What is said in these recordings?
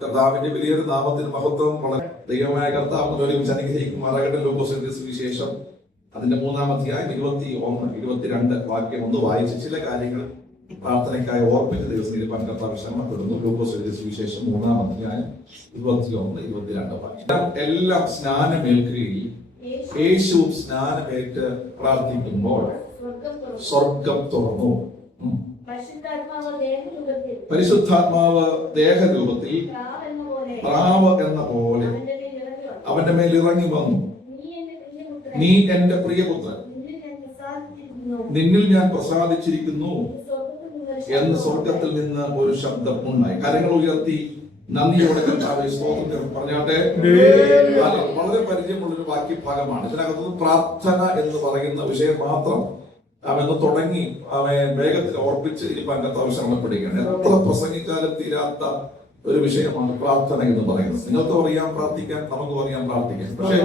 കർത്താവിന്റെ വലിയൊരു നാമത്തിന് മഹത്വം. വളരെ ദൈവമായ കർത്താവ് ഒരുമിച്ച് അനുഗ്രഹിക്കുമാറാകട്ടെ. ലൂക്കോസിന്റെ സുവിശേഷം അതിന്റെ 3-ാം അധ്യായം 21-22 വാക്യം ഒന്ന് വായിച്ച് ചില കാര്യങ്ങൾ പ്രാർത്ഥനയ്ക്കായി ഓർമ്മിച്ച് ദിവസം കർത്താവ് ശ്രമപ്പെടുന്നു. ലൂക്കോസിന്റെ സുവിശേഷം 3-ാം അധ്യായം 21-22 വാക്യം. എല്ലാം സ്നാനമേൽക്കുകയും യേശു സ്നാനമേറ്റ് പ്രാർത്ഥിക്കുമ്പോൾ സ്വർഗം തുറന്നു. പരിശുദ്ധാത്മാവ് ദേഹരൂപത്തിൽ പ്രാവ് എന്ന പോലെ അവന്റെ മേൽ ഇറങ്ങി വന്നു. നീ എന്റെ പ്രിയപുത്രൻ, നിന്നിൽ ഞാൻ പ്രസാദിച്ചിരിക്കുന്നു എന്ന് സ്വർഗത്തിൽ നിന്ന് ഒരു ശബ്ദം ഉണ്ടായി. കരങ്ങൾ ഉയർത്തി നന്ദിയോടെ കർത്താവേ സ്തോത്രം പറഞ്ഞാട്ടെ. വളരെ പരിചയമുള്ളൊരു വാക്യഭാഗമാണ്. ഇതിനകത്ത് പ്രാർത്ഥന എന്ന് പറയുന്ന വിഷയം മാത്രം അവന്ന് തുടങ്ങി അവൻ വേഗത്തിൽ ഓർപ്പിച്ച് ഇനിയിപ്പോ കർത്താവ് ശ്രമപ്പെടുകയാണ്. എത്ര പ്രസംഗിക്കാലും തീരാത്ത ഒരു വിഷയമാണ് പ്രാർത്ഥന എന്ന് പറയുന്നത്. നിങ്ങൾക്ക് അറിയാം പ്രാർത്ഥിക്കാൻ, നമുക്ക് അറിയാം പ്രാർത്ഥിക്കാൻ. പക്ഷെ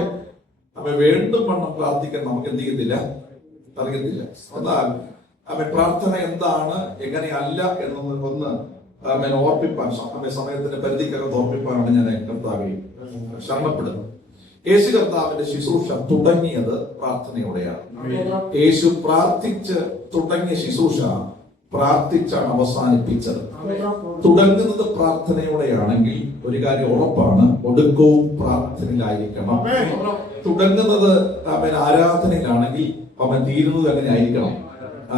അവൻ വേണ്ടും വണ്ണം പ്രാർത്ഥിക്കാൻ നമുക്ക് എന്ത് ചെയ്യുന്നില്ല, അറിയത്തില്ല. എന്നാൽ അവൻ പ്രാർത്ഥന എന്താണ്, എങ്ങനെയല്ല എന്നൊന്ന് അവൻ ഓർപ്പിപ്പാൻ, സമയത്തിന്റെ പരിധിക്കകത്ത് ഓർപ്പിപ്പാനാണ് ഞാൻ കർത്താവെ ശ്രമപ്പെടുന്നത്. യേശു കർത്താവിന്റെ ശുശ്രൂഷ തുടങ്ങിയത് പ്രാർത്ഥനയോടെയാണ്. യേശു പ്രാർത്ഥിച്ച് തുടങ്ങിയ ശുശ്രൂഷ പ്രാർത്ഥിച്ചാണ് അവസാനിപ്പിച്ചത്. തുടങ്ങുന്നത് പ്രാർത്ഥനയോടെയാണെങ്കിൽ ഒരു കാര്യം ഉറപ്പാണ്, ഒടുക്കവും പ്രാർത്ഥനയിലായിരിക്കണം. തുടങ്ങുന്നത് അവൻ ആരാധനയിലാണെങ്കിൽ അവൻ തീരുന്നത് എങ്ങനെ ആയിരിക്കണം,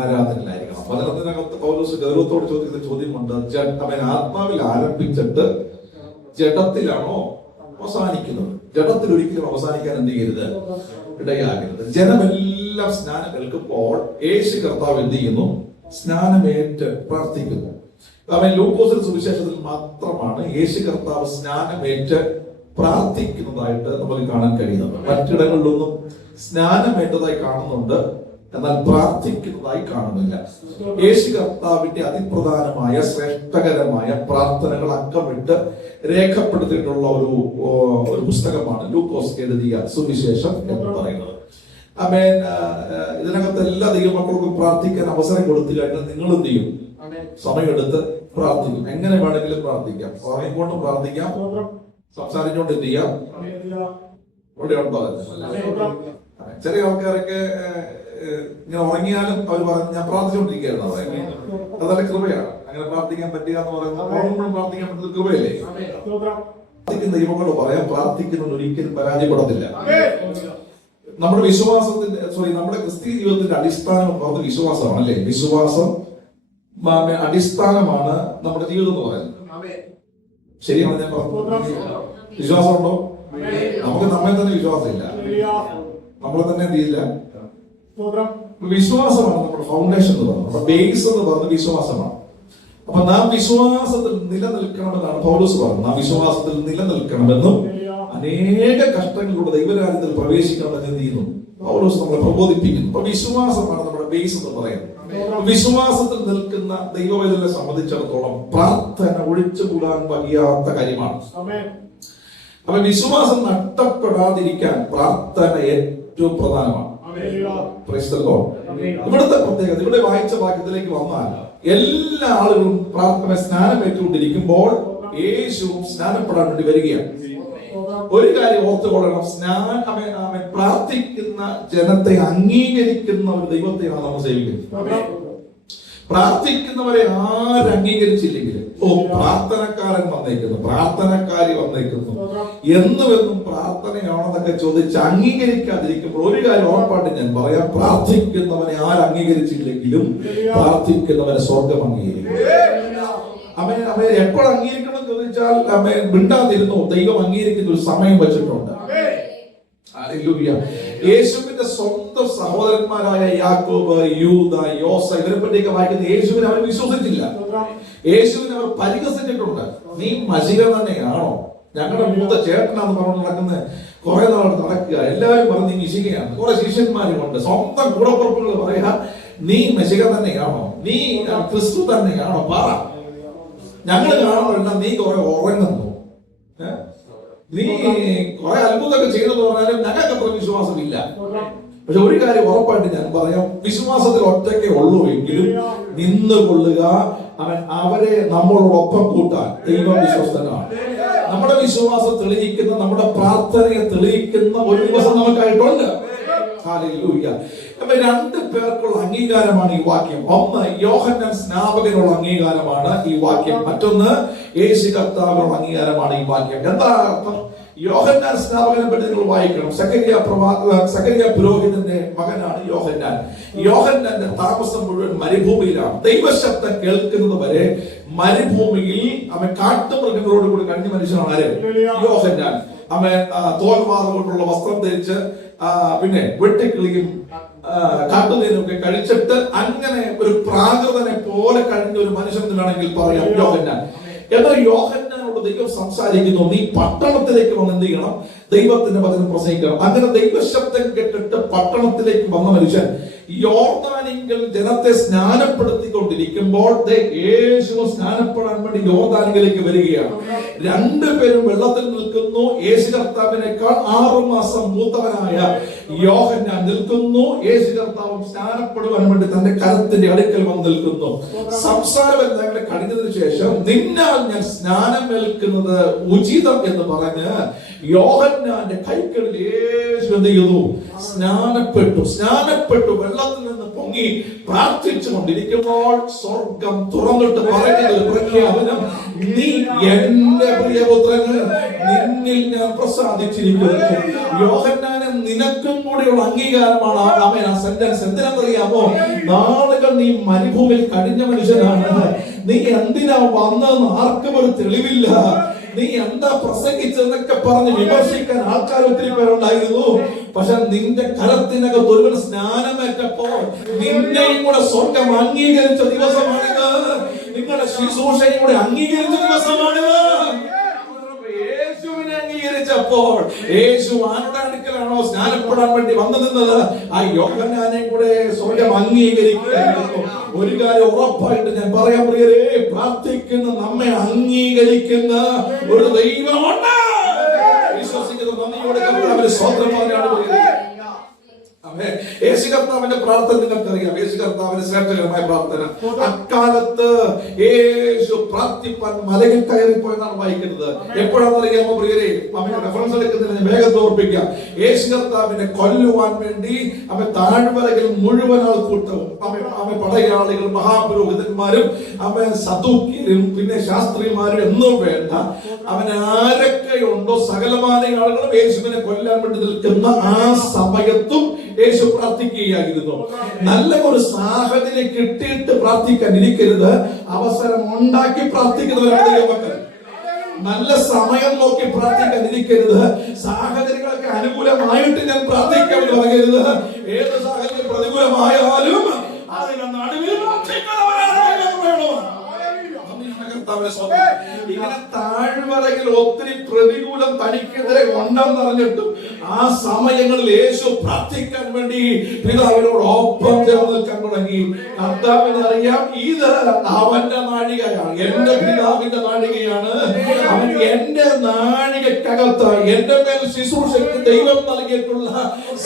ആരാധനയിലായിരിക്കണം. വചനത്തിനകത്ത് പൗലോസ് ഗൗരവത്തോട് ചോദിക്കുന്ന ചോദ്യമുണ്ട്. അവൻ ആത്മാവിൽ ആരംഭിച്ചിട്ട് ജഡത്തിലാണോ അവസാനിക്കുന്നത്? ജഡത്തിൽ ഒരിക്കലും അവസാനിക്കാൻ എന്ത് ചെയ്യരുത്, ഇടയാകരുത്. ജനമെല്ലാം സ്നാനം ഏൽക്കുമ്പോൾ യേശു കർത്താവ് എന്ത് ചെയ്യുന്നു, സ്നാനമേറ്റ് പ്രാർത്ഥിക്കുന്നു. അവൻ ലൂക്കോസിന്റെ സുവിശേഷത്തിൽ മാത്രമാണ് യേശു കർത്താവ് സ്നാനമേറ്റ് പ്രാർത്ഥിക്കുന്നതായിട്ട് നമുക്ക് കാണാൻ കഴിയുന്നത്. മറ്റിടങ്ങളിലൊന്നും സ്നാനമേറ്റതായി കാണുന്നുണ്ട്, എന്നാൽ പ്രാർത്ഥിക്കുന്നതായി കാണുന്നില്ല. യേശു കർത്താവിന്റെ അതിപ്രധാനമായ ശ്രേഷ്ഠകരമായ പ്രാർത്ഥനകൾ അക്കമിട്ട് രേഖപ്പെടുത്തിയിട്ടുള്ള ഒരു പുസ്തകമാണ് ലൂക്കോസ് എഴുതിയ സുവിശേഷം എന്ന് പറയുന്നത്. ആമേൻ. ഇതിനകത്ത് എല്ലാ ദൈവമക്കൾക്കും പ്രാർത്ഥിക്കാൻ അവസരം കൊടുത്തു കഴിഞ്ഞാൽ നിങ്ങൾ എന്ത് ചെയ്യും, സമയമെടുത്ത് പ്രാർത്ഥിക്കും. എങ്ങനെ വേണമെങ്കിലും പ്രാർത്ഥിക്കാം. ഉറങ്ങിക്കൊണ്ടും പ്രാർത്ഥിക്കാം, സംസാരിച്ചുകൊണ്ട് എന്ത് ചെയ്യാം. ഇവിടെ ഉണ്ടോ? ചെറിയ ആൾക്കാരൊക്കെ ഇങ്ങനെ ഉറങ്ങിയാലും അവർ പറഞ്ഞു ഞാൻ പ്രാർത്ഥിച്ചുകൊണ്ടിരിക്കുകയായിരുന്നു. അതല്ല കൃപയാണ്. അങ്ങനെ പ്രാർത്ഥിക്കാൻ പറ്റുക എന്ന് പറയുന്നത് പ്രാർത്ഥിക്കാൻ പറ്റുന്ന കൃപയല്ലേ. പ്രാർത്ഥിക്കുന്ന ദൈവങ്ങളോട് പറയാം, പ്രാർത്ഥിക്കുന്നത് ഒരിക്കലും പരാജയപ്പെടത്തില്ല. നമ്മുടെ വിശ്വാസത്തിന്റെ നമ്മുടെ ക്രിസ്തീയ ജീവിതത്തിന്റെ അടിസ്ഥാനം എന്ന് പറയുന്നത് വിശ്വാസമാണ്, അല്ലേ? വിശ്വാസം അടിസ്ഥാനമാണ് നമ്മുടെ ജീവിതം എന്ന് പറയുന്നത്. ശരിയാണ് ഞാൻ പറഞ്ഞത്? വിശ്വാസം ഉണ്ടോ? നമുക്ക് നമ്മെ തന്നെ വിശ്വാസമില്ല, നമ്മളെ തന്നെ എന്തില്ല. വിശ്വാസമാണ് നമ്മുടെ ഫൗണ്ടേഷൻ എന്ന് പറയുന്നത്, നമ്മുടെ ബേസ് എന്ന് പറയുന്നത് വിശ്വാസമാണ്. അപ്പൊ നാം വിശ്വാസത്തിൽ നിലനിൽക്കണമെന്നാണ് പൗലോസ് പറയുന്നത്. നാം വിശ്വാസത്തിൽ നിലനിൽക്കണമെന്നും അനേക കഷ്ടങ്ങളിലൂടെ ദൈവരാജ്യത്തിൽ പ്രവേശിക്കണമെന്ന് എന്ത് ചെയ്യുന്നു പൗലോസ് നമ്മളെ പ്രബോധിപ്പിക്കുന്നു. അപ്പൊ വിശ്വാസമാണ് നമ്മുടെ ബേസ് എന്ന് പറയുന്നത്. വിശ്വാസത്തിൽ നിൽക്കുന്ന ദൈവവേദനെ സംബന്ധിച്ചിടത്തോളം പ്രാർത്ഥന ഒഴിച്ചുകൂടാൻ വയ്യാത്ത കാര്യമാണ്. അപ്പൊ വിശ്വാസം നഷ്ടപ്പെടാതിരിക്കാൻ പ്രാർത്ഥന ഏറ്റവും പ്രധാനമാണ്. ഇവിടുത്തെ പ്രത്യേകത, ഇവിടെ വായിച്ച വാക്യത്തിലേക്ക് വന്നാൽ എല്ലാ ആളുകളും പ്രാർത്ഥന സ്നാനമേറ്റുകൊണ്ടിരിക്കുമ്പോൾ യേശുവും സ്നാനപ്പെടാൻ വേണ്ടി വരികയാണ്. ഒരു കാര്യം ഓർത്തുകൊള്ളണം, പ്രാർത്ഥിക്കുന്ന ജനത്തെ അംഗീകരിക്കുന്ന ഒരു ദൈവത്തെയാണ് നമ്മൾ സേവിക്കുന്നത്. പ്രാർത്ഥിക്കുന്നവരെ ആര് അംഗീകരിച്ചില്ലെങ്കിലും പ്രാർത്ഥനക്കാരൻ വന്നേക്കുന്നു, പ്രാർത്ഥനക്കാരി വന്നേക്കുന്നു എന്നുമെന്നും പ്രാർത്ഥനയാണെന്നൊക്കെ ചോദിച്ച് അംഗീകരിക്കാതിരിക്കുമ്പോൾ ഒരു കാര്യം ഉറപ്പായിട്ട് ഞാൻ പറയാം, പ്രാർത്ഥിക്കുന്നവനെ ആര് അംഗീകരിച്ചില്ലെങ്കിലും പ്രാർത്ഥിക്കുന്നവനെ സ്വർഗം അംഗീകരിക്കും. അവൻ എപ്പോൾ അംഗീകരിക്കണം എന്ന് ചോദിച്ചാൽ അവൻ മിണ്ടാതിരുന്നു. ദൈവം അംഗീകരിക്കുന്ന ഒരു സമയം വെച്ചിട്ടുണ്ട്. യേശുവിന്റെ സ്വന്തം സഹോദരന്മാരായ യാക്കോബ്, യൂദ, യോസ, ഇവരെ പറ്റിയൊക്കെ വായിക്കുന്ന യേശുവിനെ അവർ വിശ്വസിച്ചില്ല. യേശുവിനെ അവർ പരിഹസിച്ചിട്ടുണ്ട്. നീ മശിഹ തന്നെയാണോ? ഞങ്ങളുടെ മൂത്ത ചേട്ടനാന്ന് പറഞ്ഞു നടക്കുന്ന കുറെ നാൾ നടക്കുക. എല്ലാവരും പറഞ്ഞു നീ മിശിഹയാണ്. കുറെ ശിഷ്യന്മാരുമുണ്ട്. സ്വന്തം കൂടപ്പുറപ്പുകൾ പറയാ നീ മശിഹ തന്നെയാണോ? നീ ക്രിസ്തു തന്നെയാണോ? പറ. ഞങ്ങൾ കാണുന്നില്ല, നീ കുറെ ഉറങ്ങുന്നു, നീ കുറെ അത്ഭുതമൊക്കെ ചെയ്തെന്ന് പറഞ്ഞാലും ഞങ്ങൾക്ക് അത്ര വിശ്വാസമില്ല. പക്ഷെ ഒരു കാര്യം ഉറപ്പായിട്ട് ഞാൻ പറയാം, വിശ്വാസത്തിൽ ഒറ്റയ്ക്കേ ഉള്ളൂ എങ്കിലും നിന്നുകൊള്ളുക. അവരെ നമ്മളോടൊപ്പം കൂട്ടാൻ ദൈവം വിശ്വസ്തനാണ്. നമ്മുടെ വിശ്വാസം തെളിയിക്കുന്ന, നമ്മുടെ പ്രാർത്ഥനയെ തെളിയിക്കുന്ന ഒരു ദിവസം നമുക്കായിട്ടുണ്ട്. ഹല്ലേലൂയ. അപ്പൊ 2 പേർക്കുള്ള അംഗീകാരമാണ് ഈ വാക്യം. ഒന്ന് യോഹന്നാൻ സ്നാപകനുള്ള അംഗീകാരമാണ് ഈ വാക്യം, മറ്റൊന്ന് യേശു കർത്താവിനുള്ള അംഗീകാരമാണ് ഈ വാക്യം. എന്താ അർത്ഥം? യോഹന്നാൻ സ്നാപകനെ പറ്റി നിങ്ങൾ വായിക്കണം. സക്കറിയ പുരോഹിതന്റെ മകനാണ് യോഹന്നാൻ. യോഹന്നാന്റെ താമസം മുഴുവൻ മരുഭൂമിയിലാണ്. ദൈവശബ്ദം കേൾക്കുന്നത് വരെ മരുഭൂമിയിൽ അവൻ കാട്ടുമൃഗങ്ങളോട് കൂടി കഴിഞ്ഞ മനുഷ്യനാണ് ആര്? യോഹന്നാൻ. അവൻ തോൽവാദം കൊണ്ടുള്ള വസ്ത്രം ധരിച്ച് പിന്നെ വെട്ടിക്കിളിയും കാട്ടുതേനൊക്കെ കഴിച്ചിട്ട് അങ്ങനെ ഒരു പ്രാകൃതനെ പോലെ കഴിഞ്ഞ ഒരു മനുഷ്യൻ വേണമെങ്കിൽ പറയാം യോഹന്നാൻ. എന്നാൽ യോഹന്നാനോട് ദൈവം സംസാരിക്കുന്നു, നീ പട്ടണത്തിലേക്ക് വന്ന് എന്ത് ചെയ്യണം? ദൈവത്തിന്റെ വചനം പ്രസംഗിക്കണം. അങ്ങനെ ദൈവശബ്ദം കേട്ടിട്ട് പട്ടണത്തിലേക്ക് വന്ന മനുഷ്യൻ യോർദാനിങ്കൽ ജനത്തെ സ്നാനപ്പെടുത്തിക്കൊണ്ടിരിക്കുമ്പോൾ യേശു സ്നാനപ്പെടാൻ വേണ്ടി യോർദാനിലേക്ക് വരികയാണ്. 2 പേരും വെള്ളത്തിൽ നിൽക്കുന്നു. യേശു കർത്താവിനേക്കാൾ 6 മാസം മൂത്തവനായ യോഹന്നാൻ നിൽക്കുന്നു. യേശു കർത്താവ് സ്നാനപ്പെടുവാൻ വേണ്ടി തന്റെ കരത്തിന്റെ അടുക്കൽ വന്ന് നിൽക്കുന്നു. സംസാരം എല്ലാം കഴിഞ്ഞതിന് ശേഷം നിന്നാൽ ഞാൻ സ്നാനം ഏൽക്കുന്നത് ഉചിതം എന്ന് പറഞ്ഞ് യോഹന്നാന്റെ കൈകളിൽ യേശു എന്ത് ചെയ്തു? സ്നാനപ്പെട്ടു വെള്ളത്തിൽ നിന്ന് പൊങ്ങി പ്രാർത്ഥിച്ചു കൊണ്ടിരിക്കുമ്പോൾ സ്വർഗം തുറന്നിട്ട് പറയുന്നത് പ്രഖ്യാപനം, നീ എന്റെ പ്രിയപുത്രന്, നിന്നിൽ ഞാൻ പ്രസാദിച്ചിരിക്കുന്നു. യോഹന്നാനെ നിനക്കും കൂടിയുള്ള അംഗീകാരമാണ് ആ സെന്റൻസ്. എന്തിനാണെന്നറിയാമോ? നാളുകൾ നീ മരുഭൂമിയിൽ കഴിഞ്ഞ മനുഷ്യനാണ്. നീ എന്തിനാ വന്നതെന്ന് ആർക്കും ഒരു തെളിവില്ല. നീ എന്താ പ്രസംഗിച്ചെന്നൊക്കെ പറഞ്ഞ് വിമർശിക്കാൻ ആൾക്കാർ ഒത്തിരി പേരുണ്ടായിരുന്നു. പക്ഷെ നിന്റെ കരത്തിനകത്ത് ഒരുവൻ സ്നാനമേറ്റപ്പോൾ നിന്നെയും കൂടെ സ്വർഗം അംഗീകരിച്ച ദിവസമാണിത്. നിങ്ങളുടെ ശുശ്രൂഷയും കൂടെ അംഗീകരിച്ച ദിവസമാണിത്. യേശുവിനെ അംഗീകരിച്ചപ്പോൾ യേശു ആരുടെ അടുക്കലാണോ സ്നാനപ്പെടാൻ വേണ്ടി വന്നു നിന്നത്, ആ യോഹന്നാനെ കൂടെ സ്വർഗം അംഗീകരിക്കുകയായിരുന്നു. ഒരു കാര്യം ഉറപ്പായിട്ട് ഞാൻ പറയാൻ പ്രിയരേ, പ്രാർത്ഥിക്കുന്ന നമ്മെ അംഗീകരിക്കുന്ന ഒരു ദൈവമുണ്ട്. വിശ്വസിക്കുന്ന നന്ദിയോടെ കർത്താവിന് സ്തോത്രം പറഞ്ഞാണ് പ്രിയരേ. യേശു കർത്താവിന്റെ പ്രാർത്ഥന നിങ്ങൾക്കറിയാം. യേശു കർത്താവിന്റെ ശ്രേഷ്ഠകരമായ പ്രാർത്ഥന. അക്കാലത്ത് യേശു പ്രാർത്ഥിപ്പാൻ മലയിൽ കയറിപ്പോയെന്നാണ് വായിക്കുന്നത്. എപ്പോഴാണെന്നറിയാമോ പ്രിയരെ? അവന്റെ റെഫറൻസ് എടുക്കുന്നതിന് വേഗം ഓർപ്പിക്കാം. യേശു കർത്താവിനെ കൊല്ലുവാൻ വേണ്ടി അവൻ താഴ്വരകൾ മുഴുവൻ ആൾക്കൂട്ടവും, അവൻ പടയാളികളും മഹാപുരോഹിതന്മാരും അവൻ സദൂക്യരും പിന്നെ ശാസ്ത്രിമാരും എന്നും വേണ്ട, അവൻ ആരൊക്കെയുണ്ടോ സകലമായ ആളുകളും യേശുവിനെ കൊല്ലാൻ വേണ്ടി നിൽക്കുന്ന ആ സമയത്തും യേശു പ്രാർത്ഥിക്കുകയായിരുന്നു. നല്ല ഒരു സാഹചര്യം കിട്ടിയിട്ട് പ്രാർത്ഥിക്കാൻ ഇരിക്കരുത്, അവസരം ഉണ്ടാക്കി പ്രാർത്ഥിക്കുന്നവരാണ് ദൈവമക്കൾ. നല്ല സമയം നോക്കി പ്രാർത്ഥിക്കാൻ ഇരിക്കരുത്. സാഹചര്യങ്ങളൊക്കെ അനുകൂലമായിട്ട് ഞാൻ പ്രാർത്ഥിക്കാൻ പറയരുത്. ഏത് സാഹചര്യം പ്രതികൂലമായാലും അതിന്റെ നടുവിൽ ഇങ്ങനെ താഴ്വരയിൽ ഒത്തിരി പ്രതികൂലം തനിക്കെതിരെ ഉണ്ടെന്ന് അറിഞ്ഞിട്ടും ആ സമയങ്ങളിൽ യേശു പ്രാർത്ഥിക്കാൻ വേണ്ടി പിതാവിനോട് ഒപ്പം ചേർന്ന് നിൽക്കാൻ തുടങ്ങി. കർത്താവിന് അറിയാം, ഇത് അവന്റെ നാഴികയാണ്, എന്റെ പിതാവിന്റെ നാഴികയാണ്. അവൻ എന്റെ നാഴികക്കകത്ത് എന്റെ മേൽ ശുശ്രൂഷയ്ക്ക് ദൈവം നൽകിയിട്ടുള്ള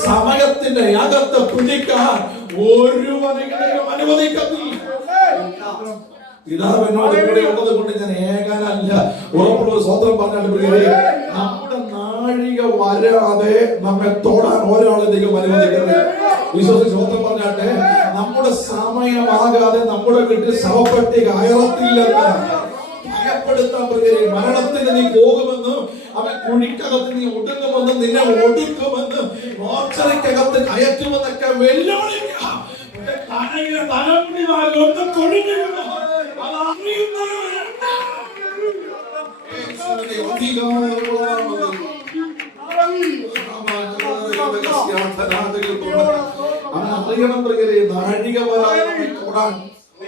സമയത്തിന്റെ അകത്ത് പിടിക്കാൻ ഒരുവനെയും അനുവദിക്കത്തില്ല. പിതാവ് എന്നോട് കൂടെ ഉള്ളത് കൊണ്ട് ഞാൻ ഏകാനല്ല. ഉറപ്പുള്ള സ്വന്തം പറഞ്ഞാൽ നമ്മുടെ നാഴിക വരാതെ നമ്മെ തൊടാൻ ഒരാളെ ദൈവം അനുവദിക്കരുത്. വിശ്വസിച്ച് സ്വന്തം പറഞ്ഞാട്ടെ, നമ്മുടെ സമയമാകാതെ നമ്മുടെ വീട്ടിൽ ശവപ്പെട്ടി കയറത്തില്ലെന്ന് ഭയപ്പെടുത്താൻ പ്രിയരെ. മരണത്തിന് നീ പോകുമെന്ന്, അവൻ കുഴിക്കകത്ത് നീ ഒടുങ്ങുമെന്ന്, നിന്നെ ഒടുക്കുമെന്ന്, മോർച്ചറിക്കകത്ത് കയറ്റുമെന്നൊക്കെ വെല്ലുവിളിക്കാം.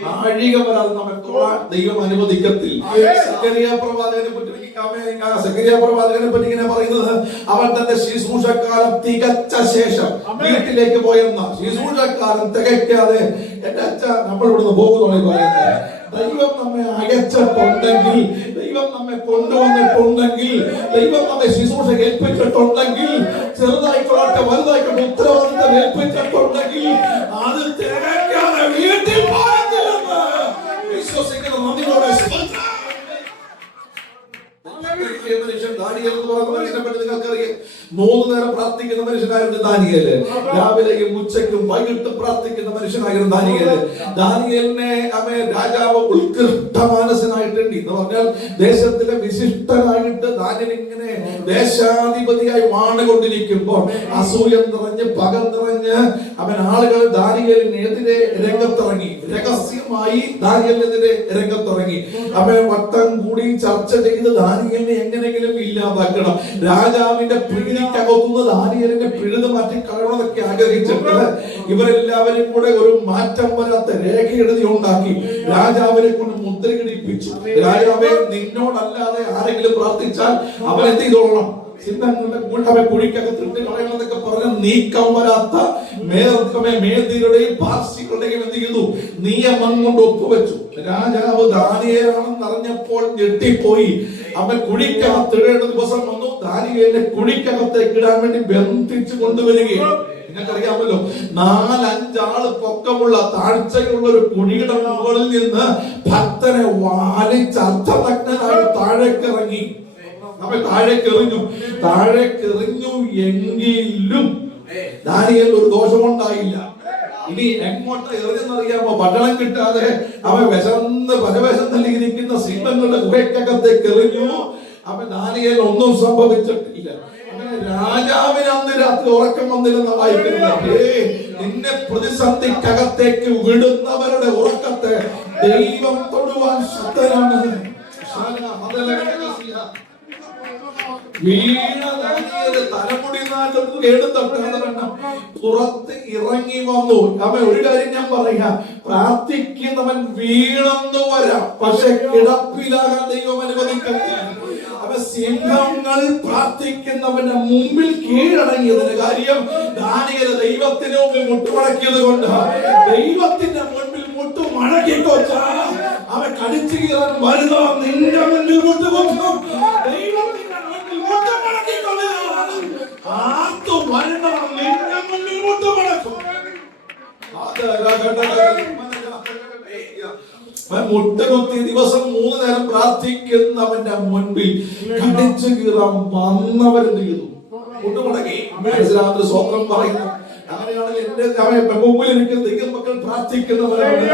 നാഴിക വരാതെ നമ്മെ തൊടാൻ ദൈവം അനുവദിക്കത്തില്ല. സക്കറിയ പ്രവാചകനെ പറ്റി ഇങ്ങനെ പറയുന്നത്, അവൻ തന്റെ ശുശ്രൂഷക്കാലം തികച്ച ശേഷം വീട്ടിലേക്ക് പോയെന്ന, ശുശ്രൂഷക്കാലം തികയ്ക്കാതെ എന്റെ അച്ഛ നമ്മൾ ഇവിടുന്ന് പോകുന്നു പറയുന്നത്. ദൈവം നമ്മെ അയച്ചിട്ടുണ്ടെങ്കിൽ, ദൈവം നമ്മെ കൊണ്ടുവന്നിട്ടുണ്ടെങ്കിൽ, ദൈവം നമ്മെ ശുശ്രൂഷ ഏൽപ്പിച്ചിട്ടുണ്ടെങ്കിൽ, ചെറുതായിക്കൊള്ളട്ടെ വലുതായിക്കൊള്ളട്ടെ ഉത്തരവാദിത്തം ഏൽപ്പിച്ചിട്ടുണ്ടെങ്കിൽ അത് തികയ്ക്കാതെ വീട്ടിൽ പോകത്തില്ലെന്ന് വിശ്വസിക്കുന്ന നന്ദിയോടെ പ്രാർത്ഥിക്കുന്ന മനുഷ്യൻ ദാനിയേൽ എന്ന് പറയുന്ന മനുഷ്യനെ പറ്റി നിങ്ങൾക്കറിയാം. 3 നേരം പ്രാർത്ഥിക്കുന്ന മനുഷ്യനായിരുന്നു ദാനിയേല്. രാവിലെയും ഉച്ചയ്ക്കും വൈകിട്ടും പ്രാർത്ഥിക്കുന്ന മനുഷ്യനായിരുന്നു ദാനിയേല്. ദാനിയേലിനെ രാജാവ് ഉത്കൃഷ്ട മാനസനായിട്ടുണ്ട് എന്ന് പറഞ്ഞാൽ ദേശത്തിലെ വിശിഷ്ടനായിട്ട് ദാനിയേൽ ഇങ്ങനെ ദേശാധിപതിയായി വാണുകൊണ്ടിരിക്കുമ്പോൾ അസൂയ നിറഞ്ഞ് പക നിറഞ്ഞ് ആളുകൾ ദാനിയേലിനെതിരെ രംഗത്തിറങ്ങി. രഹസ്യമായി ദാനിയേലിനെതിരെ രംഗത്തിറങ്ങി. വട്ടം കൂടി ചർച്ച ചെയ്ത് ദാനിയേലിനെ എങ്ങനെയെങ്കിലും ഇല്ലാതാക്കണം, രാജാവിന്റെ പ്രീതിക്കകത്തുനിന്ന് ദാനിയേലിനെ പിഴുതു മാറ്റി കളയണമെന്നൊക്കെ ആഗ്രഹിച്ചിട്ട് ഇവരെല്ലാവരും കൂടെ ഒരു മാറ്റം വരാത്ത രേഖ എഴുതി ഉണ്ടാക്കി രാജാവിനെ കൊണ്ട് മുദ്രയിടിപ്പിച്ചു. രാജാവെ, നിന്നോടല്ലാതെ ആരെങ്കിലും പ്രാർത്ഥിച്ചാൽ അവൻ എന്ത് ചെയ്തോളണം, സിംഹങ്ങളുടെ കുഴിക്കകത്തിട്ട് കളയണമെന്നൊക്കെ പറഞ്ഞ നീക്കം വരാത്ത മേധികളുടെയും പാർസികളുടെയും എന്ത് ചെയ്തു, നിയമം കൊണ്ട് ഒപ്പുവെച്ചു. രാജാവ് ദാനിയേലാണെന്ന് അറിഞ്ഞപ്പോൾ ഞെട്ടിപ്പോയി. അവൻ കുഴിക്കകത്തിടേണ്ട ദിവസം വന്നു. ദാനിയേലിനെ കുഴിക്കകത്തേക്ക് ഇടാൻ വേണ്ടി ബന്ധിച്ചു കൊണ്ടുവരികയാണ്. നിങ്ങൾക്കറിയാമല്ലോ, 4-5 ആള് പൊക്കമുള്ള താഴ്ചയുള്ള ഒരു കുഴിയുടെ മുകളിൽ നിന്ന് ഭക്തനെ വാലിച്ച് അർത്ഥനഗ്നനായി താഴേക്കിറങ്ങി. അവൻ താഴേക്കെറിഞ്ഞു എങ്കിലും ദാനിയേൽ ഒരു ദോഷമുണ്ടായില്ല. ഇനി എങ്ങോട്ട് എറിഞ്ഞെന്നറിയാമോ? ഭക്ഷണം കിട്ടാതെ അവൻ വിശന്ന് പരവേശം നൽകിയിരിക്കുന്ന സിംഹങ്ങളുടെ ഗുഹയ്ക്കകത്തേക്ക് എറിഞ്ഞു. അവൻ ദാനിയേൽ ഒന്നും സംഭവിച്ചിട്ടില്ല. അങ്ങനെ രാജാവിന് അന്ന് രാത്രി ഉറക്കം വന്നില്ലെന്ന വായിക്കുന്നത്. നിന്നെ പ്രതിസന്ധിക്കകത്തേക്ക് വിടുന്നവരുടെ ഉറക്കത്തെ ദൈവം തൊടുവാൻ ശക്തനാണ്. തലമുടി പുറത്ത് ഇറങ്ങി വന്നു. അവൻ ഒരു കാര്യം ഞാൻ പറയാം, പ്രാർത്ഥിക്കുന്നവൻ വീണെന്ന് വരാം, പക്ഷെ കിടപ്പിലാകാൻ ദൈവം അനുവദിക്കത്തില്ല. അവൻ സിംഹങ്ങൾ പ്രാർത്ഥിക്കുന്നവന്റെ മുമ്പിൽ കീഴടങ്ങിയതിന് കാര്യം ദാനിയേൽ ദൈവത്തിന് മുമ്പിൽ മുട്ടുമടക്കിയത് കൊണ്ട്. ദൈവത്തിന്റെ മുൻപിൽ മുട്ടുമടക്കിക്കോ, അവൻ കടിച്ചു കീറാൻ വരുന്ന നിന്റെ മുന്നിൽ മുട്ടുകൊടുക്കും. ദൈവത്തിന്റെ മുൻപിൽ മുട്ടുമടക്കിക്കൊള്ളുക, ആർത്തു വരുന്ന നിന്റെ മുന്നിൽ മുട്ടുമടക്കും. മുട്ടുകുത്തി ദിവസം 3 നേരം പ്രാർത്ഥിക്കുന്നവന്റെ മുൻപിൽ കടിച്ചു കീറാൻ വന്നവരെന്ത് ചെയ്തു? മുട്ടുമടക്കി. സ്വന്തം പറയുന്നു. അങ്ങനെയാണെങ്കിൽ എന്റെ മുമ്പിലിരിക്കുന്ന ദൈവമക്കൾ പ്രാർത്ഥിക്കുന്നവരാണ്,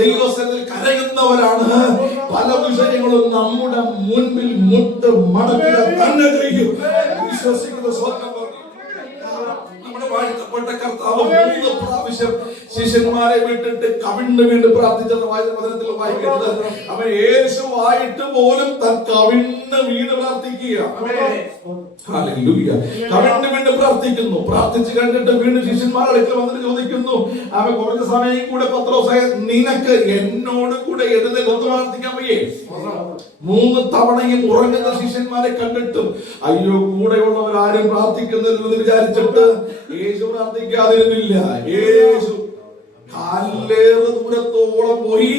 ദൈവസന്നിധിയിൽ കരയുന്നവരാണ്. പല വിഷയങ്ങളും നമ്മുടെ മുൻപിൽ മുട്ട് മടക്കുക തന്നെ ചെയ്യും. വിശ്വസിക്കുന്ന സ്വന്തം വാഴ്ത്തപ്പെട്ട കർത്താവ് 3 പ്രാവശ്യം ശിഷ്യന്മാരെ വിട്ടിട്ട് കവിണ്ണ് വീണ്ടും പ്രാർത്ഥിച്ചെന്ന് വചനത്തിൽ വായിക്കുന്നത്. അവൻ യേശുവായിട്ട് പോലും താൻ കവിണ്ണ് വീണ് പ്രാർത്ഥിക്കുക. കവിണ്ണ് വീണ്ടും പ്രാർത്ഥിക്കുന്നു. പ്രാർത്ഥിച്ചു കണ്ടിട്ട് വീണ്ടും ശിഷ്യന്മാരുടെ അടുക്കൽ വന്നിട്ട് ചോദിക്കുന്നു. അവൻ കുറച്ച് സമയം കൂടെ പത്രോസേ, നിനക്ക് എന്നോട് കൂടെ എഴുന്നേറ്റ് ഒന്ന് പ്രാർത്ഥിക്കാൻ വയ്യേ? 3 തവണയും ഉറങ്ങുന്ന ശിഷ്യന്മാരെ കണ്ടിട്ടും അയ്യോ കൂടെയുള്ളവർ ആരും പ്രാർത്ഥിക്കുന്നില്ലെന്ന് വിചാരിച്ചിട്ട് യേശു പ്രാർത്ഥിക്കാതിരുന്നില്ല. യേശു കാലേറെ ദൂരത്തോളം പോയി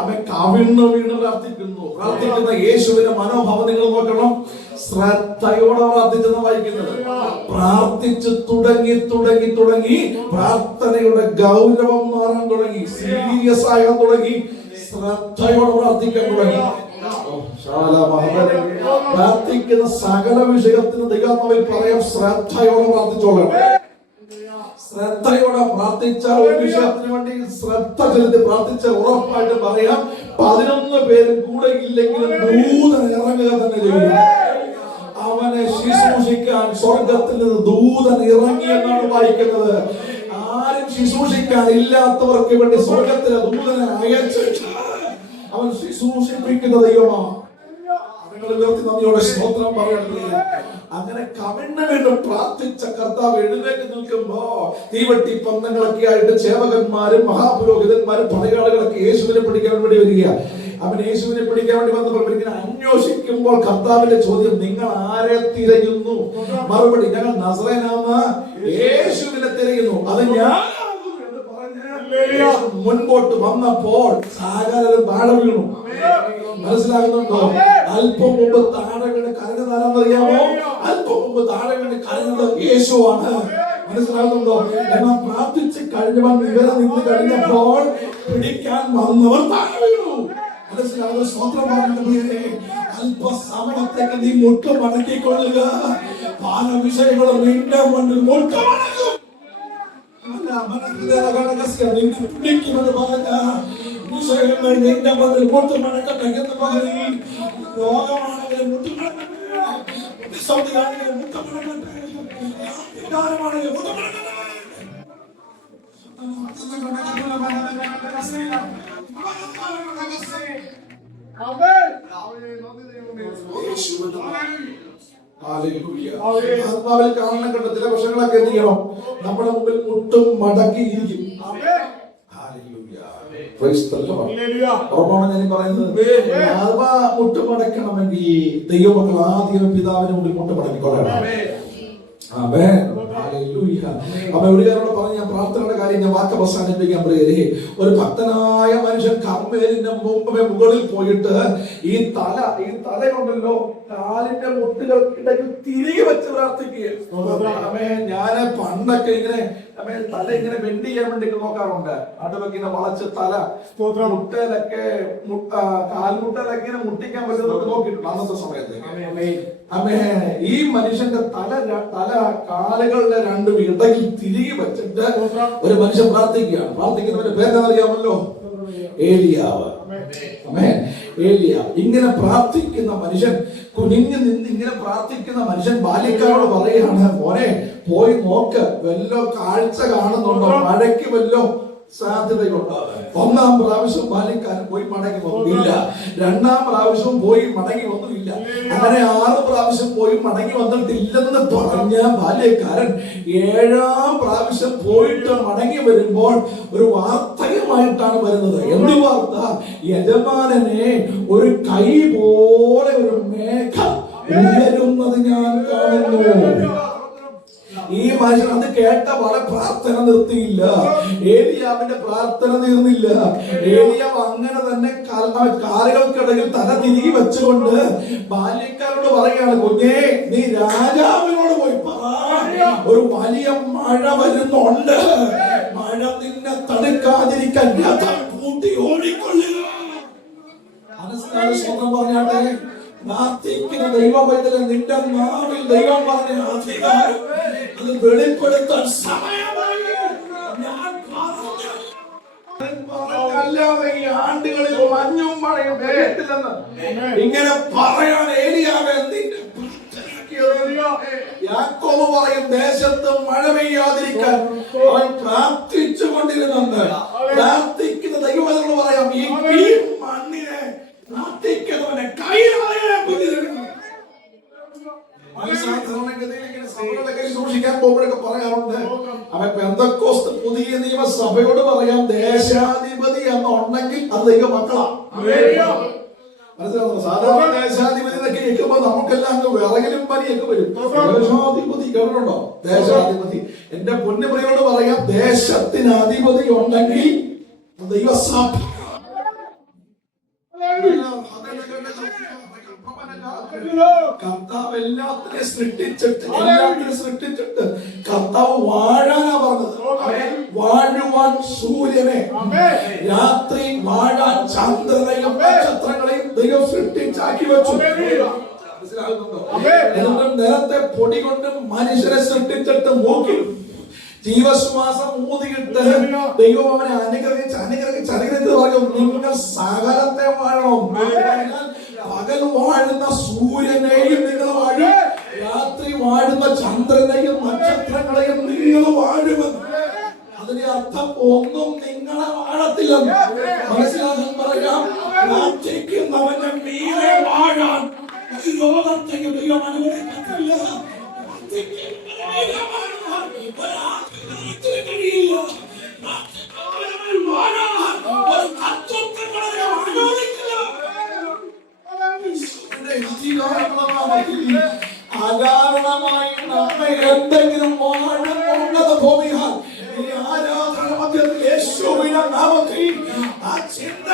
അവൻ കവിണ്ണ് വീണ് പ്രാർത്ഥിക്കുന്നു. പ്രാർത്ഥിക്കുന്ന യേശുവിന്റെ മനോഭാവം നിങ്ങൾ നോക്കണം. ശ്രദ്ധയോടെ പ്രാർത്ഥിച്ചെന്ന് വായിക്കുന്നത്. പ്രാർത്ഥിച്ച് തുടങ്ങി പ്രാർത്ഥനയുടെ ഗൗരവം മാറാൻ തുടങ്ങി, സീരിയസ് ആകാൻ തുടങ്ങി, ശ്രദ്ധയോടെ പ്രാർത്ഥിക്കാൻ തുടങ്ങി. പ്രാർത്ഥിക്കുന്ന സകല വിഷയത്തിന് ദൈവത്തിൽ പറയാം, ശ്രദ്ധയോടെ പ്രാർത്ഥിച്ചോളാം. ശ്രദ്ധയോടെ പ്രാർത്ഥിച്ചാൽ ഒരു വിഷയത്തിന് വേണ്ടി ശ്രദ്ധ ചെലുത്തി പ്രാർത്ഥിച്ചാൽ ഉറപ്പായിട്ട് പറയാം, 11 പേരും കൂടെ ഇല്ലെങ്കിലും ദൂതൻ ഇറങ്ങുക തന്നെ ചെയ്യും. അവനെ ശുശ്രൂഷിക്കാൻ സ്വർഗത്തിൽ നിന്ന് ദൂതൻ ഇറങ്ങി എന്നാണ് വായിക്കുന്നത്. ആരും ശുശ്രൂഷിക്കാൻ ഇല്ലാത്തവർക്ക് വേണ്ടി സ്വർഗത്തിലെ ദൂതനെ അയച്ചിട്ട് അവൻ ശുശ്രൂഷിപ്പിക്കുന്ന ദൈവമാണ്. നന്ദിയോടെ സ്തോത്രം പറയണത്. അങ്ങനെ കവിണ്ണ് വീണ്ടും പ്രാർത്ഥിച്ച കർത്താവ് എഴുന്നേറ്റ് നിൽക്കുമ്പോ തീവട്ടി പന്തങ്ങളൊക്കെ ആയിട്ട് സേവകന്മാരും മഹാപുരോഹിതന്മാരും പടയാളികളൊക്കെ യേശുവിനെ പിടിക്കാൻ വേണ്ടി വരിക. അവൻ യേശുവിനെ പിടിക്കാൻ വേണ്ടി വന്നപ്പോൾ ഇങ്ങനെ അന്വേഷിക്കുമ്പോൾ കർത്താവിന്റെ ചോദ്യം, നിങ്ങൾ ആരെ തിരയുന്നു? മറുപടി, ഞങ്ങൾ നസറേനായ യേശുവിനെ തിരയുന്നു. അത് ഞാൻ മുൻപോട്ട് വന്നപ്പോൾ സാഗരം താഴെ വീണു. മനസ്സിലാകുന്നുണ്ടോ? അല്പം മുമ്പ് താഴെ വീണ് കരഞ്ഞത് ആരാന്നറിയാമോ? അല്പം മുമ്പ് താഴെ വീണ് കരഞ്ഞത് യേശുവാണ്. മനസ്സിലാകുന്നുണ്ടോ? എന്നാൽ പ്രാർത്ഥിച്ച് കഴിഞ്ഞവൻ ഇവരെ നിന്ന് കഴിഞ്ഞപ്പോൾ പിടിക്കാൻ വന്നവർ താഴെ വീണു. മനസ്സിലാകുന്ന സ്വന്തം അല്പസമയത്തേക്ക് നീ മുട്ട് മടക്കിക്കൊള്ളുക. പല വിഷയങ്ങളും നിന്റെ മുന്നിൽ മുട്ട് മടക്കും. നിന്റെ പറഞ്ഞ വിഷയങ്ങൾ നിന്റെ മുന്നിൽ മുട്ട് മടക്കട്ടെ എന്ന് പറയും. രോഗമാണെങ്കിലും മുട്ട് മടക്കട്ടെ, പ്രതിസന്ധിയാണെങ്കിലും മുട്ട് മടക്കട്ടെ, വികാരമാണെങ്കിലും മുട്ട് മടക്കട്ടെ. ആത്മാവിൽ കാണണം കണ്ട ചില വശങ്ങളൊക്കെ എന്ത് ചെയ്യണം? നമ്മുടെ മുമ്പിൽ മുട്ടും മടക്കിയിരിക്കും. ഞാൻ പറയുന്നത്, ആത്മാ മുട്ട് മടക്കണമെങ്കിൽ ദൈവമക്കൾ ആദ്യം പിതാവിന് മുമ്പിൽ മുട്ട് മടക്കിക്കൊള്ളണം. അപ്പൊ ഒരു കാര്യം പറഞ്ഞ ഞാൻ പ്രാർത്ഥനയുടെ കാര്യം ഞാൻ വാക്ക് അവസാനിപ്പിക്കാൻ പ്രിയരേ. ഒരു ഭക്തനായ മനുഷ്യൻ കർമ്മേലിന്റെ മുകളിൽ പോയിട്ട് ഈ തലയുണ്ടല്ലോ കാലിന്റെ മുട്ടുകൾക്കിടയിൽ തിരികെ വെച്ച് പ്രാർത്ഥിക്കുക. ഞാന് പണ്ടൊക്കെ ഇങ്ങനെ തല ഇങ്ങനെ ബെൻഡ് ചെയ്യാൻ വേണ്ടി നോക്കാറുണ്ട്. അടുവൊക്കെ ഇങ്ങനെ വളച്ച് തല മുട്ടയിലൊക്കെ കാൽമുട്ടയിലൊക്കെ ഇങ്ങനെ മുട്ടിക്കാൻ പറ്റുന്നതൊക്കെ നോക്കിയിട്ടുണ്ട് അന്നത്തെ സമയത്ത്. ഈ മനുഷ്യന്റെ തല കാലുകളുടെ രണ്ടും ഇടയിൽ തിരികെ വെച്ചിട്ട് ഒരു മനുഷ്യൻ പ്രാർത്ഥിക്കുകയാണ്. പ്രാർത്ഥിക്കുന്നവന്റെ പേരെന്നറിയാമല്ലോ, ഏലിയാവ്. ഇങ്ങനെ പ്രാർത്ഥിക്കുന്ന മനുഷ്യൻ, കുനിഞ്ഞു നിന്ന് ഇങ്ങനെ പ്രാർത്ഥിക്കുന്ന മനുഷ്യൻ ബാല്യക്കാരോട് പറയുകയാണ്, മോനെ പോയി നോക്ക്, വല്ലോ കാഴ്ച കാണുന്നുണ്ടോ, മഴയ്ക്ക് വല്ലോ സാധ്യതയുണ്ടോ. ഒന്നാം പ്രാവശ്യം ബാല്യക്കാരൻ പോയി മടങ്ങി വന്നില്ല. രണ്ടാം പ്രാവശ്യം പോയി മടങ്ങി വന്നില്ല. അങ്ങനെ 6 പ്രാവശ്യം പോയി മടങ്ങി വന്നിട്ടില്ലെന്ന് പറഞ്ഞ ബാല്യക്കാരൻ 7ാം പ്രാവശ്യം പോയിട്ട് മടങ്ങി വരുമ്പോൾ ഒരു വാർത്തയുമായിട്ടാണ് വരുന്നത്. എന്ത് വാർത്ത? യജമാനനെ ഒരു കൈ പോലെ ഒരു മേഘം ഉയരുന്നത് ഞാൻ കാണുന്നു. ഈ മനുഷ്യൻ അത് കേട്ട വളരെ പ്രാർത്ഥന നിർത്തിയില്ല. ഏലിയാവിന്റെ പ്രാർത്ഥന തീർന്നില്ല. ഏലിയാവ് അങ്ങനെ തന്നെ കാലുകൾക്കിടയിൽ തല തിരികെ വെച്ചുകൊണ്ട് ബാല്യക്കാരോട് പറയുകയാണ്, കുഞ്ഞേ നീ രാജാവിനോട് പോയി പറ, ഒരു വലിയ മഴ വരുന്നുണ്ട്, മഴ നിന്നെ തടുക്കാതിരിക്കാൻ രഥം പൂട്ടി ഓടിക്കൊള്ളുക. മനസ്സിലായ സ്വന്തം പറഞ്ഞാട്ടെ, പ്രാർത്ഥിക്കുന്ന ദൈവവൈദ്യനെ നിന്റെ നാവിൽ ദൈവം പറഞ്ഞ അധികാരം അത് വെളിപ്പെടുത്താൻ സമയമായി. അല്ലാതെ ഈ ആണ്ടുകളിൽ മഞ്ഞും മഴയും കേട്ടില്ലെന്ന് ഇങ്ങനെ പറയാൻ ഏലിയാവേ യാക്കോബ് പറയും, ദേശത്ത് മഴ പെയ്യാതിരിക്കാൻ അവൻ പ്രാർത്ഥിച്ചു കൊണ്ടിരുന്നുണ്ട്. പ്രാർത്ഥിക്കുന്ന ദൈവവൈദ്യനോട് പറയാം, ഈ മണ്ണിനെ പ്രാർത്ഥിക്കുന്നവനെ സൂക്ഷിക്കാൻ പോകുമ്പോഴൊക്കെ പറയാറുണ്ട്. അവൻ പെന്തക്കോസ്ത് പുതിയ നിയമസഭയോട് പറയാം, ദേശാധിപതി എന്നുണ്ടെങ്കിൽ അത് ദൈവ മക്കളാണ്. മനസ്സിലാവുന്നു? സാധാരണ ദേശാധിപതി എന്നൊക്കെ കേൾക്കുമ്പോ നമുക്കെല്ലാം അങ്ങ് വിറകിലും പനിയൊക്കെ വരും. ദേശാധിപതി കേട്ടിട്ടുണ്ടോ? ദേശാധിപതി. എന്റെ പൊന്നുപ്രിയോട് പറയാം, ദേശത്തിന് അധിപതി ഉണ്ടെങ്കിൽ ദൈവസഭ. കർത്താവ് എല്ലാത്തിനെ സൃഷ്ടിച്ചിട്ട് കർത്താവ് വാഴാനാ പറഞ്ഞത്. വാഴുവാൻ സൂര്യനെ, രാത്രി വാഴാൻ ചന്ദ്രനെയും നക്ഷത്രങ്ങളെയും ദൈവം സൃഷ്ടിച്ചാക്കി വെച്ചു. മനസ്സിലാകുന്നുണ്ടോ? എന്നിട്ട് നിലത്തെ പൊടി കൊണ്ട് മനുഷ്യരെ സൃഷ്ടിച്ചിട്ട് മൂക്കിൽ ജീവശ്വാസം ഊതിയിട്ട് ദൈവം അവനെ അനുഗ്രഹിച്ച് പറയും, നിങ്ങൾ സകലത്തെ വാഴണം. പകൽ വാഴുന്ന സൂര്യനെയും നിങ്ങൾ വാഴും, രാത്രി വാഴുന്ന ചന്ദ്രനെയും നക്ഷത്രങ്ങളെയും നിങ്ങൾ വാഴുമെന്ന്. അതിന്റെ അർത്ഥം ഒന്നും നിങ്ങളെ വാഴത്തില്ലെന്ന്. മനസ്സിലാക്കാൻ പറയാം, പ്രാർത്ഥിക്കുന്നവന്റെ മീതെ വാഴാൻ ലോകത്തെയും ദൈവം അനുവദിക്കത്തില്ല. അകാരണമായി നമ്മെ എന്തെങ്കിലും വാഴുന്നത് ഭൂമിയാൽ ഈ ആരാധന മധ്യത്തിൽ യേശുവിന്റെ നാമത്തിൽ ആ ചിന്ത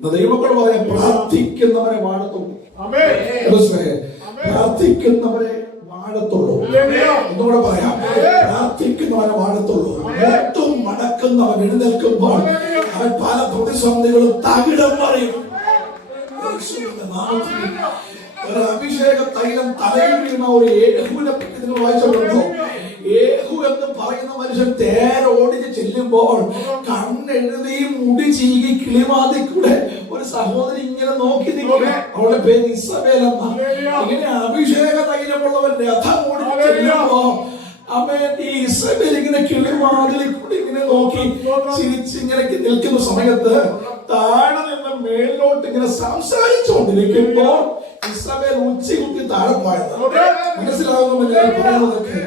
ദൈവത്തോട് പറയാൻ, പ്രാർത്ഥിക്കുന്നവരെ വാഴത്തുള്ളൂ. പ്രാർത്ഥിക്കുന്നവരെ വാഴത്തുള്ളൂ. ഒന്നുകൂടെ പറയാം, പ്രാർത്ഥിക്കുന്നവരെ വാഴത്തുള്ളൂ. മുട്ടും മടക്കുന്നവൻ എഴുന്നേൽക്കുമ്പോൾ അവൻ പല പ്രതിസന്ധികളും തകിടം പറയും. യേശുവിന്റെ നാമത്തിൽ ഒരു അഭിഷേക തൈലം തലയിൽ വീണ ഒരു യേഹൂവിനെ പറ്റി നിങ്ങൾ വായിച്ചിട്ടുണ്ടോ? യേഹൂ എന്ന് പറയുന്ന മനുഷ്യൻ തേര ഓടിച്ച് ചെല്ലുമ്പോൾ കണ്ണെഴുതി മുടി ചീകി കിളിമാതി കൂടെ ഒരു സഹോദരി ഇങ്ങനെ നോക്കി നിൽക്കുക. അവളുടെ പേര് ഇസബേൽ എന്ന. ഇങ്ങനെ അഭിഷേക തൈലമുള്ളവൻ രഥം ഓടിച്ച് ചെല്ലുമ്പോ ഈ ഇസബേൽ ഇങ്ങനെ കിളിമാതിൽ കൂടി ഇങ്ങനെ നോക്കി ചിരിച്ചിങ്ങനെ നിൽക്കുന്ന സമയത്ത് താഴെ നിന്ന് മേലോട്ട് ഇങ്ങനെ സംസാരിച്ചുകൊണ്ടിരിക്കുമ്പോ ഇസബേൽ ഉച്ചകുത്തി താഴെ പോയത്. മനസ്സിലാകുന്നില്ല പറയുന്നതൊക്കെ?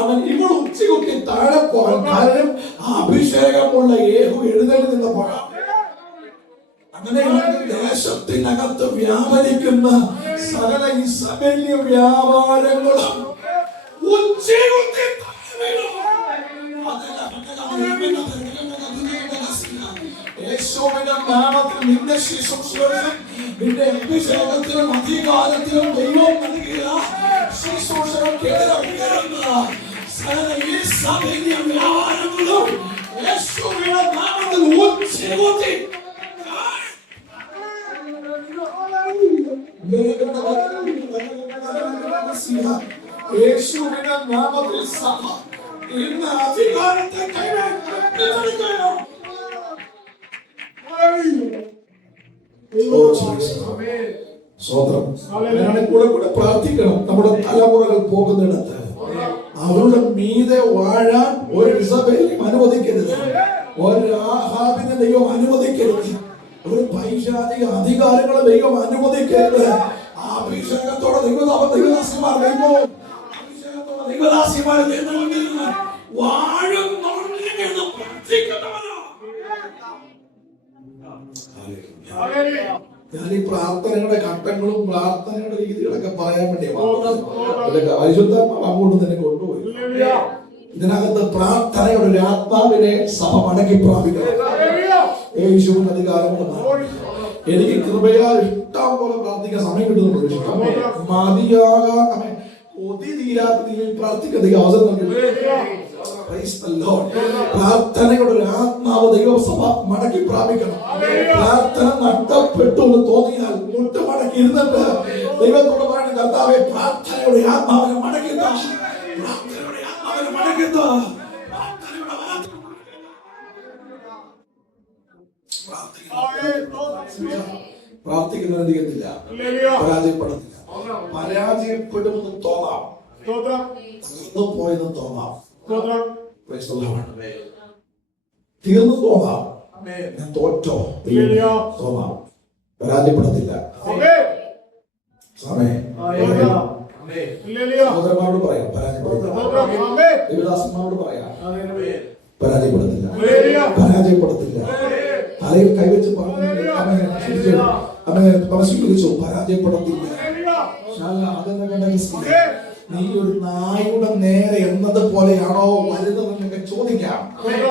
അവൻ ഇവൾ ഉച്ചകുത്തി താഴെ പോകാൻ കാരണം അഭിഷേകമുള്ള യേഹൂ എഴുന്നേറ്റ് നിന്നപ്പോഴാണ്. അങ്ങനെയാണെങ്കിൽ ദേശത്തിനകത്ത് വ്യാപരിക്കുന്ന സകല ഇസബേലിയ വ്യാപാരങ്ങളും ഉച്ചകുത്തി യേശുവിന്റെ നാമത്തിൽ നിന്റെ ശുശ്രൂഷയും നിന്റെ അഭിഷേകത്തിലും അധികാരത്തിലും ദൈവം നൽകിയ ശുശ്രൂഷകൾക്കെതിരെ ഉയരുന്ന സകല ഇസബേലിയ വ്യാപാരങ്ങളും യേശുവിന്റെ നാമത്തിൽ ഉച്ചകുത്തി യേശുവിന്റെ നാമത്തിൽ സഭ ഇന്ന് അധികാരത്തെ കൈവരിക്കുകയാണ്. സ്വതന്ത്രം കൂടെ പ്രാർത്ഥിക്കണം. നമ്മുടെ തലമുറകൾ പോകുന്നിടത്ത് അവരുടെ മീതെ വാഴാൻ ഒരു ഇസബേലിനെയും അനുവദിക്കരുത്, ഒരു ആഹാബിനെ ദൈവം അനുവദിക്കരുത്, ഒരു പൈശാചിക അധികാരങ്ങളെ ദൈവം അനുവദിക്കരുത്. അഭിഷേകത്തോടെ ദൈവദാസിമാർ ഞാൻ ഈ പ്രാർത്ഥനയുടെ ഘട്ടങ്ങളും പ്രാർത്ഥനയുടെ രീതികളൊക്കെ പറയാൻ വേണ്ടി പരിശുദ്ധാത്മാവ് അങ്ങോട്ട് തന്നെ കൊണ്ടുപോയി. ഇതിനകത്ത് പ്രാർത്ഥനയുടെ ഒരു ആത്മാവിനെ സഭ മടക്കി പ്രാപിക്കണം. യേശുവിന്റെ അധികാരമുള്ളതാണ്. എനിക്ക് കൃപയാൽ ഇഷ്ടം പോലെ പ്രാർത്ഥിക്കാൻ സമയം കിട്ടുന്നുണ്ട്. ഇഷ്ടം മതിയാകാൻ കൊതി തീരാത്ത രീതിയിൽ പ്രാർത്ഥിക്കാൻ അവസരം നൽകുന്നു. പ്രാർത്ഥനയുടെ ഒരു ആത്മാവ് ദൈവസഭ മടക്കി പ്രാപിക്കണം. പ്രാർത്ഥന നഷ്ടപ്പെട്ടു എന്ന് തോന്നിയാൽ മുട്ട് മടക്കി ഇരുന്നിട്ട് ദൈവത്തോട് പറയുന്ന കർത്താവേ പ്രാർത്ഥനയുടെ ആത്മാവിനെ മടക്കുക, പ്രാർത്ഥനയുടെ ആത്മാവിനെ മടക്കുക. പ്രാർത്ഥിക്കുന്നത് അധികത്തില്ല, പരാജയപ്പെടുന്നില്ല. പരാജയപ്പെടുമെന്ന് തോന്നാം, തീർന്നു പോയെന്ന് തോന്നാം, തീർന്നു പോകാം, ഞാൻ തോറ്റോ തോന്നാം, പരാജയപ്പെടത്തില്ല. സഹോദരന്മാരോട് പറയാം പരാജയപ്പെടത്തില്ല, ദേവദാസന്മാരോട് പറയാം പരാജയപ്പെടത്തില്ല, പരാജയപ്പെടത്തില്ല. തലയിൽ കൈവച്ച് പറഞ്ഞു വിളിച്ചു പരാജയപ്പെടത്തില്ല. നീ ഒരു നായുടെ നേരെ എന്നത് പോലെയാണോ വലുതെന്നൊക്കെ ചോദിക്കാം.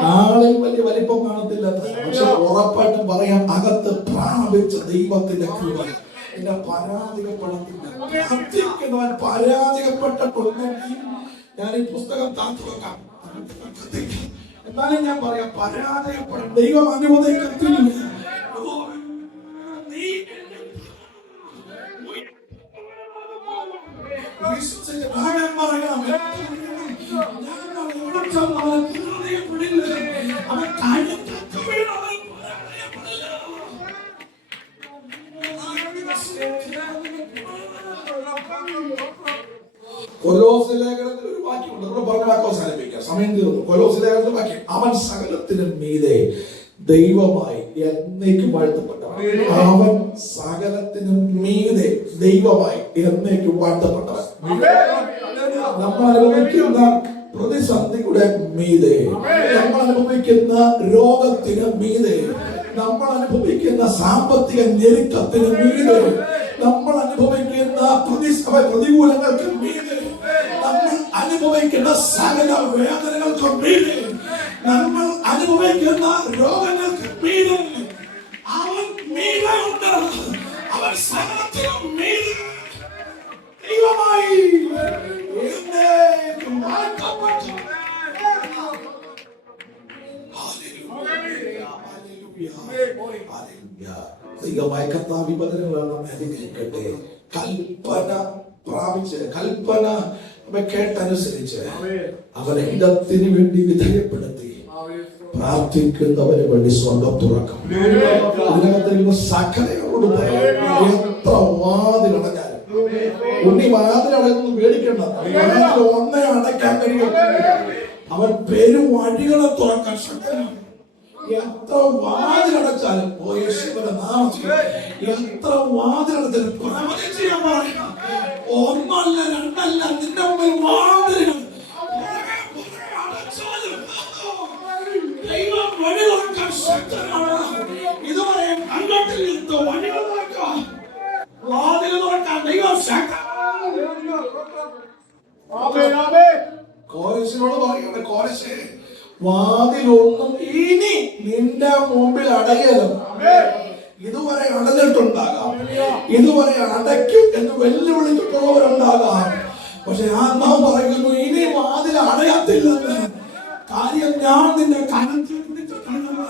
ആളിൽ വലിയ വലിപ്പം കാണത്തില്ല, പക്ഷെ ഉറപ്പായിട്ടും പറയാം അകത്ത് പ്രാപിച്ച ദൈവത്തിന്റെ കൃപ എന്നെ പരാജയപ്പെടത്തില്ല. പ്രാർത്ഥിക്കുന്നവൻ പരാജയപ്പെട്ടിട്ടുണ്ടെങ്കിൽ ഞാൻ ഈ പുസ്തകം താത്തു വെക്കാം. എന്നാലും ഞാൻ പറയാം പരാജയപ്പെടും, ദൈവം അനുവദിക്കത്തില്ല. കൊലോസ്യ ലേഖനത്തിൽ ഒരു വാക്യമുണ്ട്, നമ്മൾ പറഞ്ഞ വാക്ക് അവസാനിപ്പിക്കാം, സമയം തീർന്നു. കൊലോസ്യ ലേഖനത്തിൽ വാക്യം, അവൻ സകലത്തിനും മീതെ ദൈവമായി എന്നേക്കും വാഴ്ത്തപ്പെട്ടവൻ. അവൻ സകലത്തിനും മീതെ ദൈവമായി എന്നേക്കും വാഴ്ത്തപ്പെട്ടവൻ. നമ്മൾ അനുഭവിക്കുന്ന പ്രതിസന്ധിയുടെ മീതെ, നമ്മൾ അനുഭവിക്കുന്ന രോഗത്തിന് മീതെ, നമ്മൾ അനുഭവിക്കുന്ന സാമ്പത്തിക ഞെരുക്കത്തിന് മീതെ, നമ്മൾ അനുഭവിക്കുന്ന പ്രതികൂലങ്ങൾക്ക് മീതെ, നമ്മൾ അനുഭവിക്കുന്ന സകല വേദനകൾക്ക് മീതെ, നമ്മൾ അനുഭവിക്കുന്ന രോഗങ്ങൾക്ക് മീതെ അവൻ മീതെയുണ്ട്. അവൻ സകലത്തിനും മീതെ ദൈവമായി എന്നേക്കും വാഴ്ത്തപ്പെട്ടു. ഹല്ലേലൂയ. ശക്തമായ കർത്താവ് ഈ വചനങ്ങളാണ് നമ്മെ അനുഗ്രഹിക്കട്ടെ. കൽപ്പന പ്രാപിച്ച്, കൽപ്പന കേട്ടനുസരിച്ച് അവനെ ഹിതത്തിന് വേണ്ടി വിധേയപ്പെടുത്തി പ്രാർത്ഥിക്കുന്നവന് വേണ്ടി സ്വർഗം തുറക്കും. ഇതിനകത്ത് സകലയോട് എത്ര വാതിലടഞ്ഞാലും ഉണ്ണി വാതിലടഞ്ഞൊന്നും പേടിക്കണ്ട. വാതിൽ ഒന്നേ അടയ്ക്കാൻ കഴിയും. അവൻ പെരുവഴികളെ തുറക്കാൻ ശക്തനാണ്. എത്ര വാതിലടച്ചാലും യേശുവിന്റെ നാമത്തിൽ എത്ര വാതിലടച്ചാലും പ്രവചനം ചെയ്യാൻ പറയുക. ഒന്നല്ല രണ്ടല്ല, നിന്റെ മുമ്പിൽ വാതിലുകൾ ദൈവം വഴി തുറക്കാൻ ശക്തനാണ്. ഇതുവരെ കണ്ടിട്ടില്ലാത്ത വഴികൾ തുറക്കാൻ, വാതിൽ തുറക്കാൻ ദൈവം ശക്തനാണ്. കോരസിനോട് പറയണേ, കോരസേ വാതിലൊന്നും ഇനി നിന്റെ മുമ്പിൽ അടയലും. ഇതുവരെ അടഞ്ഞിട്ടുണ്ടാകാം, ഇതുവരെ അടയ്ക്കും എന്ന് വെല്ലുവിളിച്ചിട്ടുള്ളവരുണ്ടാകാം. പക്ഷെ ആത്മാവ് പറയുന്നു ഇനി വാതിൽ അടയത്തില്ലെന്ന്. കാര്യം ഞാൻ നിന്റെ കരത്തിൽ പിടിച്ചിട്ടുണ്ടെന്ന്,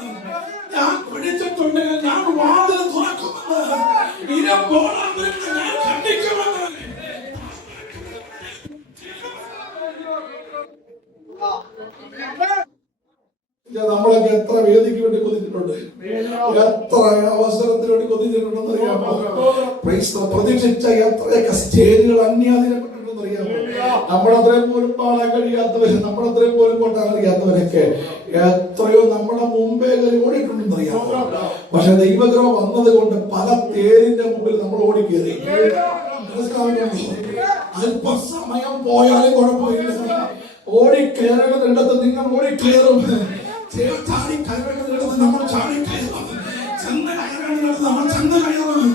ഞാൻ പിടിച്ചിട്ടുണ്ടെങ്കിൽ ഞാൻ വാതിൽ തുറക്കുമെന്ന്, ഇരമ്പോളാൻ ഞാൻ ഖണ്ഡിക്കുമെന്ന്. നമ്മളൊക്കെ എത്ര വേദിക്ക് വേണ്ടി കൊതിച്ചിട്ടുണ്ട്, എത്ര അവസരത്തിന് വേണ്ടി കൊതിച്ചിട്ടുണ്ടെന്ന് അറിയാമോ? പ്രതീക്ഷിച്ച എത്രയൊക്കെ സ്റ്റേജുകൾ അന്യാധീനപ്പെട്ടിട്ടുണ്ടെന്ന് അറിയാമോ? നമ്മളത്രയും പോലും പാടാൻ കഴിയാത്തവര്, നമ്മളത്രയും പോലും കൊട്ടാൻ അറിയാത്തവരൊക്കെ എത്രയോ നമ്മുടെ മുമ്പേ കയറി ഓടിയിട്ടുണ്ടെന്ന് അറിയാമോ? പക്ഷെ ദൈവകൃപ വന്നത് കൊണ്ട് പല തേരിന്റെ മുമ്പിൽ നമ്മൾ ഓടിക്കേറി. അല്പസമയം പോയാലും കുഴപ്പമില്ല, ഓടിക്കയറേണ്ടതിടത്ത് നിങ്ങൾ ഓടിക്കയറും. ചാടി കയറേണ്ടതിടത്ത് നമ്മൾ ചാടി കയറും. ചെന്ന് കയറേണ്ടതിടത്ത് നമ്മൾ ചെന്ന് കയറും.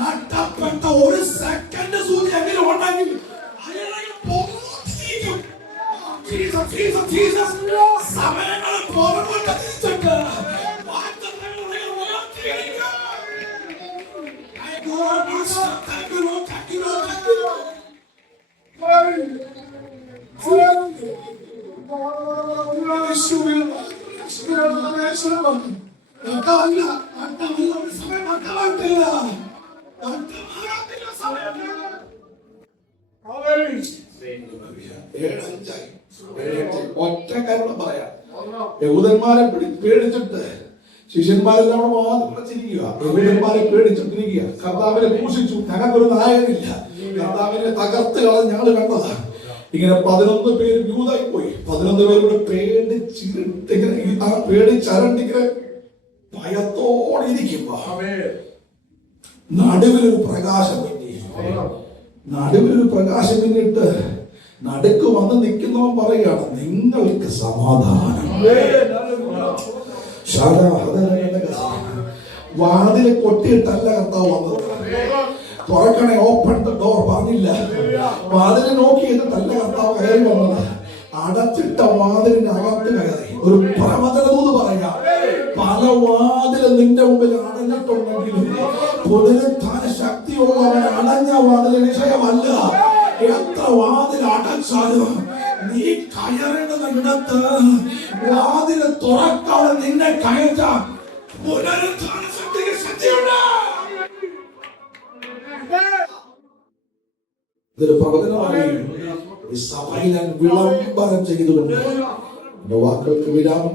നഷ്ടപ്പെട്ട ഒരു സെക്കൻഡ് സൂചി എങ്കിലും ഉണ്ടെങ്കിൽ സമയങ്ങൾ പുറകോട്ട് തിരിച്ചിട്ട് ഒറ്റ കാരണം പറയാം. യഹൂദന്മാരെ പേടിച്ചിട്ട് ശിഷ്യന്മാരെല്ലാം വാദിച്ചിരിക്കുക. യഹൂദന്മാരെ പേടിച്ചിട്ടിരിക്കുക. കർത്താവിനെ ക്രൂശിച്ചു, ഞങ്ങൾക്കൊരു നായകനില്ല, കർത്താവിനെ തകർത്ത് കളഞ്ഞ് ഞങ്ങൾ കണ്ടതാ. ഇങ്ങനെ 11 പേര് യൂതായി പോയി. 11 പേരോട് പേടിച്ചരണ്ടിങ്ങനെ ഭയത്തോടെ ഇരിക്കുമ്പോ നടുവിലൊരു പ്രകാശം മിന്നി. നടുവിലൊരു പ്രകാശം മിന്നിട്ട് നടുക്ക് വന്ന് നിൽക്കുന്നവൻ പറയുകയാണ്, നിങ്ങൾക്ക് സമാധാനം. വാതില് കൊട്ടിയിട്ടല്ല കർത്താവ് വന്നത്. തുറക്കണേ, ഓപ്പൺ ദ ഡോർ പറഞ്ഞില്ല. വാതില് നോക്കിയിട്ടല്ല കർത്താവ് കയറി വന്നത്. അടച്ചിട്ട വാതിലിന്റെ അകത്ത് കയറി ഒരു പ്രവചനമെന്ന് പറയാം. പല വാതിലും നിന്റെ മുമ്പിൽ അടഞ്ഞിട്ടുണ്ടെങ്കിലും പുനരുത്ഥാന ശക്തിയുള്ളവൻ അടഞ്ഞ വാതിൽ വിഷയമല്ല. എത്ര വാതിൽ അടച്ചാലും നീ കയറേണ്ടുന്ന ഇടത്ത് വാതില് തുറക്കാതെ നിന്നെ കയറ്റ പുനരുത്ഥാന ശക്തിക്ക് ശക്തിയുണ്ട്. ഇതൊരു പ്രവചനമായി ഈ സഭയിൽ വിളംബരം ചെയ്തുകൊണ്ട് വാക്കുകൾക്ക് വിരാമം.